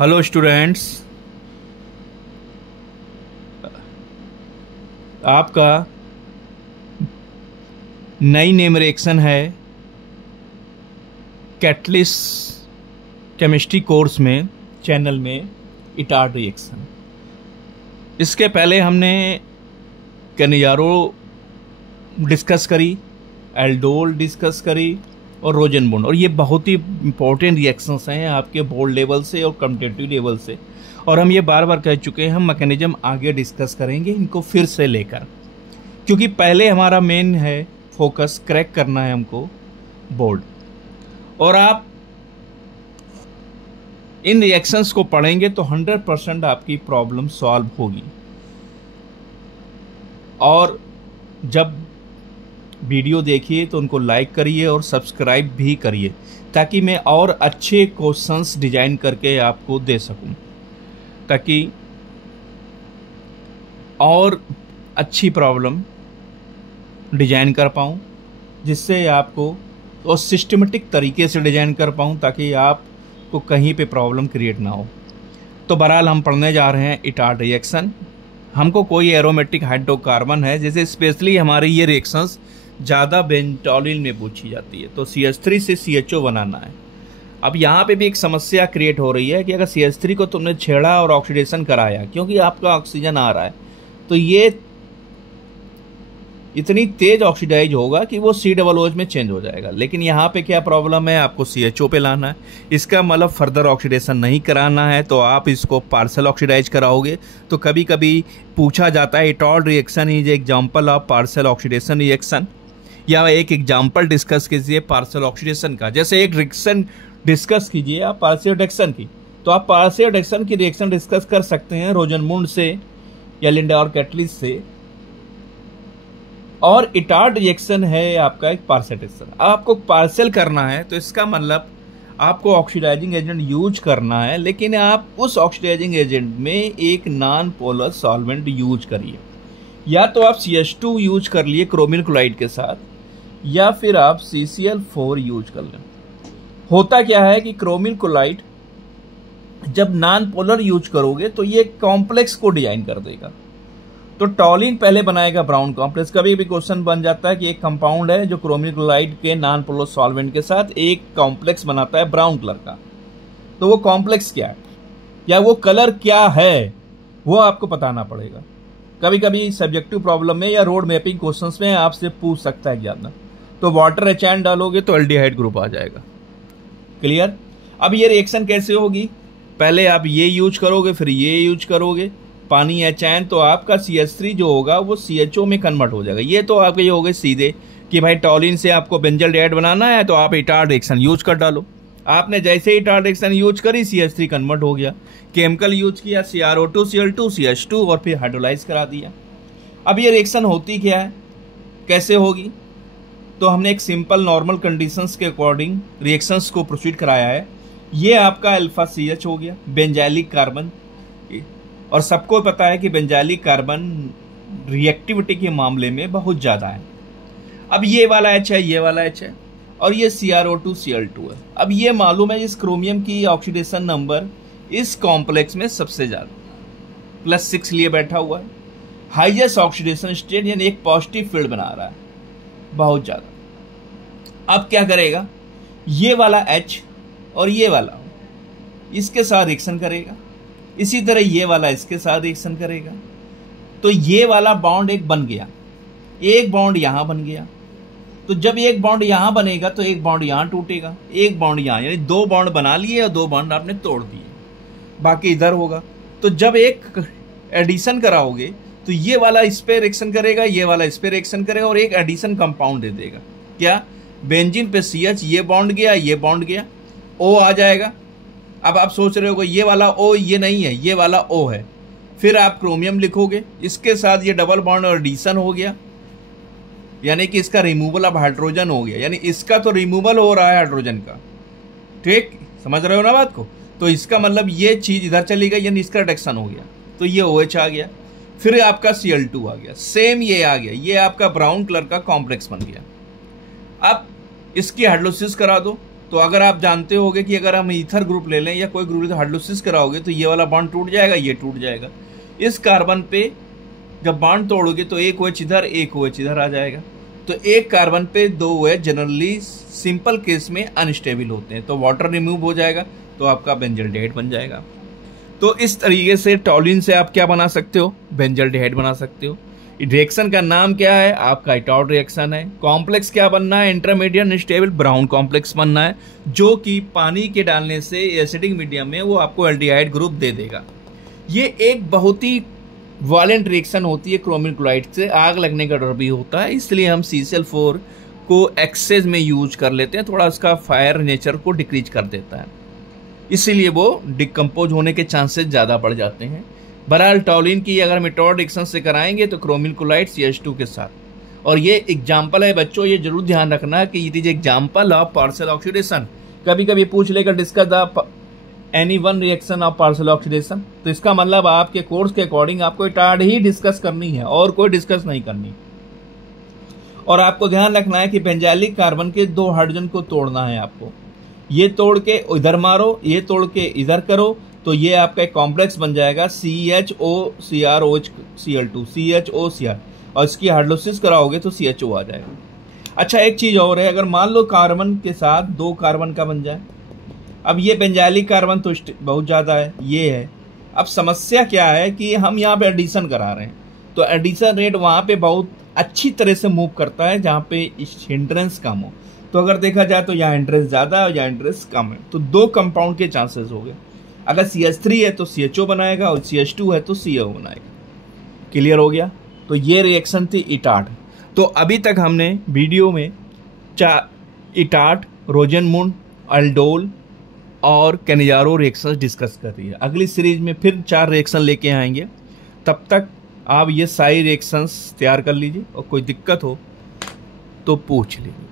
Hello students, आपका नई name reaction है कैटलिस्ट केमिस्ट्री कोर्स में चैनल में इटार्ड रिएक्शन। इसके पहले हमने कैनिजारो डिस्कस करी, एल्डोल डिस्कस करी और रोजनबॉन्ड, और ये बहुत ही इंपॉर्टेंट रिएक्शंस हैं आपके बोर्ड लेवल से और कॉम्पिटिटिव लेवल से। और हम ये बार बार कह चुके हैं, हम मैकेनिज्म आगे डिस्कस करेंगे इनको फिर से लेकर, क्योंकि पहले हमारा मेन है फोकस क्रैक करना है हमको बोर्ड। और आप इन रिएक्शंस को पढ़ेंगे तो 100% आपकी प्रॉब्लम सॉल्व होगी। और जब वीडियो देखिए तो उनको लाइक करिए और सब्सक्राइब भी करिए, ताकि मैं और अच्छे क्वेश्चंस डिजाइन करके आपको दे सकूं, ताकि और अच्छी प्रॉब्लम डिजाइन कर पाऊं, जिससे आपको और सिस्टमेटिक तरीके से डिजाइन कर पाऊं, ताकि आपको कहीं पे प्रॉब्लम क्रिएट ना हो। तो बहरहाल हम पढ़ने जा रहे हैं इटार्ड रिएक्शन। हमको कोई एरोमेटिक हाइड्रोकार्बन है, जैसे स्पेशली हमारी ये रिएक्शंस ज़्यादा बेंटोलिन में पूछी जाती है, तो CH3 से CHO बनाना है। अब यहाँ पे भी एक समस्या क्रिएट हो रही है कि अगर CH3 को तुमने छेड़ा और ऑक्सीडेशन कराया, क्योंकि आपका ऑक्सीजन आ रहा है, तो ये इतनी तेज ऑक्सीडाइज होगा कि वो COOH में चेंज हो जाएगा। लेकिन यहाँ पे क्या प्रॉब्लम है, आपको CHO पे लाना है। इसका मतलब फर्दर ऑक्सीडेशन नहीं कराना है, तो आप इसको पार्सल ऑक्सीडाइज कराओगे। तो कभी कभी पूछा जाता है Etard reaction is example of parcel oxidation reaction, या एक एग्जाम्पल डिस्कस कीजिए पार्सल ऑक्सीडेशन का। जैसे एक रिएक्शन डिस्कस कीजिए आप पार्शियल रिडक्शन की, तो आप पार्शियल रिडक्शन की रिएक्शन डिस्कस कर सकते हैं रोजनबॉन्ड से या लिंडार कैटलिस्ट से। और इटार्ड रिएक्शन है आपका एक पार्शियल रिडक्शन। अब आपको पार्शियल करना है, तो इसका मतलब आपको ऑक्सीडाइजिंग एजेंट यूज करना है, लेकिन आप उस ऑक्सीडाइजिंग एजेंट में एक नॉन पोलर सॉल्वेंट यूज करिए। या तो आप CH2 यूज कर लिए क्रोमिल क्लोराइड के साथ, या फिर आप CCl4 यूज कर लें। होता क्या है कि क्रोमिल क्लोराइड जब नॉन पोलर यूज करोगे तो ये कॉम्प्लेक्स को डिजाइन कर देगा। तो टॉलिन पहले बनाएगा ब्राउन कॉम्प्लेक्स। कभी भी क्वेश्चन बन जाता है कि एक कंपाउंड है जो क्रोमिल क्लोराइड के नॉन पोलर सॉल्वेंट के साथ एक कॉम्प्लेक्स बनाता है ब्राउन कलर का, तो वो कॉम्प्लेक्स क्या है या वो कलर क्या है वो आपको बताना पड़ेगा। कभी कभी सब्जेक्टिव प्रॉब्लम में या रोड मैपिंग क्वेश्चंस में आपसे पूछ सकता है एग्जामिनर। तो वाटर एचाइन डालोगे तो एल्डिहाइड ग्रुप आ जाएगा। क्लियर? अब ये रिएक्शन कैसे होगी, पहले आप ये यूज करोगे, फिर ये यूज करोगे, पानी एचाइन, तो आपका CH3 जो होगा वो CHO में कन्वर्ट हो जाएगा। ये तो आपके ये हो गए सीधे कि भाई टॉलिन से आपको बेंजल डाइड बनाना है, तो आप इटार्ड रिएक्शन यूज कर डालो। आपने जैसे ही इटार्ड रिएक्शन यूज करी, CH3 कन्वर्ट हो गया। केमिकल यूज किया, CrO2 Cl2 CH2, और फिर हाइड्रोलाइज करा दिया। अब ये रिएक्शन होती क्या है, कैसे होगी, तो हमने एक सिंपल नॉर्मल कंडीशंस के अकॉर्डिंग रिएक्शंस को प्रोसीड कराया है। ये आपका अल्फा CH हो गया, बेंजाइलिक कार्बन, और सबको पता है कि बेंजाइलिक कार्बन रिएक्टिविटी के मामले में बहुत ज्यादा है। अब ये वाला H है, ये वाला H है, और ये CrO2 Cl2 है। अब ये मालूम है इस क्रोमियम की ऑक्सीडेशन नंबर इस कॉम्प्लेक्स में सबसे ज्यादा +6 लिए बैठा हुआ है। हाईएस्ट ऑक्सीडेशन स्टेट, यानी एक पॉजिटिव फील्ड बना रहा है बहुत ज्यादा। अब क्या करेगा, ये वाला H और ये वाला इसके साथ रिएक्शन करेगा, इसी तरह ये वाला इसके साथ रिएक्शन करेगा। तो ये वाला बॉन्ड एक बन गया, एक बॉन्ड यहां बन गया। तो जब एक बॉन्ड यहां बनेगा तो एक बॉन्ड यहां टूटेगा, एक बॉन्ड यहां, यानी 2 बॉन्ड बना लिए और 2 बॉन्ड आपने तोड़ दिए, बाकी इधर होगा। तो जब एक एडिशन कराओगे तो ये वाला इस पे रिएक्शन करेगा, ये वाला इस पे रिएक्शन करेगा, और एक एडिशन कंपाउंड दे देगा। क्या, बेंजीन पे CH, ये बॉन्ड गया, ये बॉन्ड गया, O आ जाएगा। अब आप सोच रहे हो ये वाला O ये नहीं है, ये वाला O है। फिर आप क्रोमियम लिखोगे, इसके साथ ये डबल बॉन्ड और एडिशन हो गया, यानी कि इसका रिमूवल ऑफ हाइड्रोजन हो गया, यानी इसका तो रिमूवल हो रहा है हाइड्रोजन का। ठीक, समझ रहे हो ना बात को? तो इसका मतलब ये चीज इधर चली गई, यानी इसका रिडक्शन हो गया, तो ये OH आ गया। फिर आपका Cl2 आ गया, सेम ये आ गया, ये आपका ब्राउन कलर का कॉम्प्लेक्स बन गया। अब इसकी हाइड्रोलिसिस करा दो, तो अगर आप जानते होगे कि अगर हम ईथर ग्रुप ले लें या कोई ग्रुप ले तो हाइड्रोलिसिस कराओगे तो ये वाला बॉन्ड टूट जाएगा, ये टूट जाएगा। इस कार्बन पे जब बॉन्ड तोड़ोगे तो एक OH इधर, एक OH इधर आ जाएगा। तो एक कार्बन पे 2 OH जनरली सिंपल केस में अनस्टेबल होते हैं, तो वाटर रिमूव हो जाएगा तो आपका बेंजल्डिहाइड बन जाएगा। तो इस तरीके से टॉलिन से आप क्या बना सकते हो, बेंजल्डिहाइड बना सकते हो। रिएक्शन का नाम क्या है आपका, इटॉड रिएक्शन है। कॉम्प्लेक्स क्या बनना है, इंटरमीडिएट अनस्टेबल ब्राउन कॉम्प्लेक्स बनना है, जो कि पानी के डालने से एसिडिक मीडियम में वो आपको एल्डिहाइड ग्रुप दे देगा। ये एक बहुत ही वायलेंट रिएक्शन होती है, क्रोमिक क्लोराइड से आग लगने का डर भी होता है, इसलिए हम CCl4 को एक्सेस में यूज कर लेते हैं, थोड़ा उसका फायर नेचर को डिक्रीज कर देता है, इसीलिए वो डिकम्पोज होने के चांसेस ज़्यादा बढ़ जाते हैं। बहरहाल टॉलिन की अगर मेटॉड रिएक्शन से कराएंगे तो क्रोमिल क्लोराइड CH2 के साथ, और ये एग्जाम्पल है बच्चों, ये जरूर ध्यान रखना कि it is example of partial oxidation. कभी कभी पूछ लेकर discuss the any one reaction of partial oxidation, तो इसका मतलब आपके कोर्स के अकॉर्डिंग आपको इटाड ही डिस्कस करनी है और कोई डिस्कस नहीं करनी। और आपको ध्यान रखना है कि बेंजाइलिक कार्बन के 2 हाइड्रोजन को तोड़ना है आपको, ये तोड़ के इधर मारो, ये तोड़ के इधर करो, तो ये आपका एक कॉम्प्लेक्स बन जाएगा CHOCrOHCl2 CHOCr, और इसकी हाइड्रोलिसिस कराओगे तो CHO आ जाएगा। अच्छा एक चीज और है, अगर मान लो कार्बन के साथ 2 कार्बन का बन जाए, अब ये बेंजाइलिक कार्बन तो बहुत ज्यादा है, ये है। अब समस्या क्या है कि हम यहाँ पे एडिशन करा रहे हैं, तो एडिशन रेट वहां पे बहुत अच्छी तरह से मूव करता है जहाँ पे हिंड्रेंस कम हो। तो अगर देखा जाए तो यहाँ इंटरेस्ट ज्यादा है और यहाँ इंटरेस्ट कम है, तो 2 कंपाउंड के चांसेस हो गए। अगर CH3 है तो CHO बनाएगा और CH2 है तो CO बनाएगा। क्लियर हो गया? तो ये रिएक्शन थी इटाड। तो अभी तक हमने वीडियो में इटाड, रोजेनमुंड, अल्डोल और कैनिजारो रिएक्शन डिस्कस कर रही है। अगली सीरीज में फिर 4 रिएक्शन लेके आएंगे, तब तक आप ये सारी रिएक्शंस तैयार कर लीजिए और कोई दिक्कत हो तो पूछ लीजिए।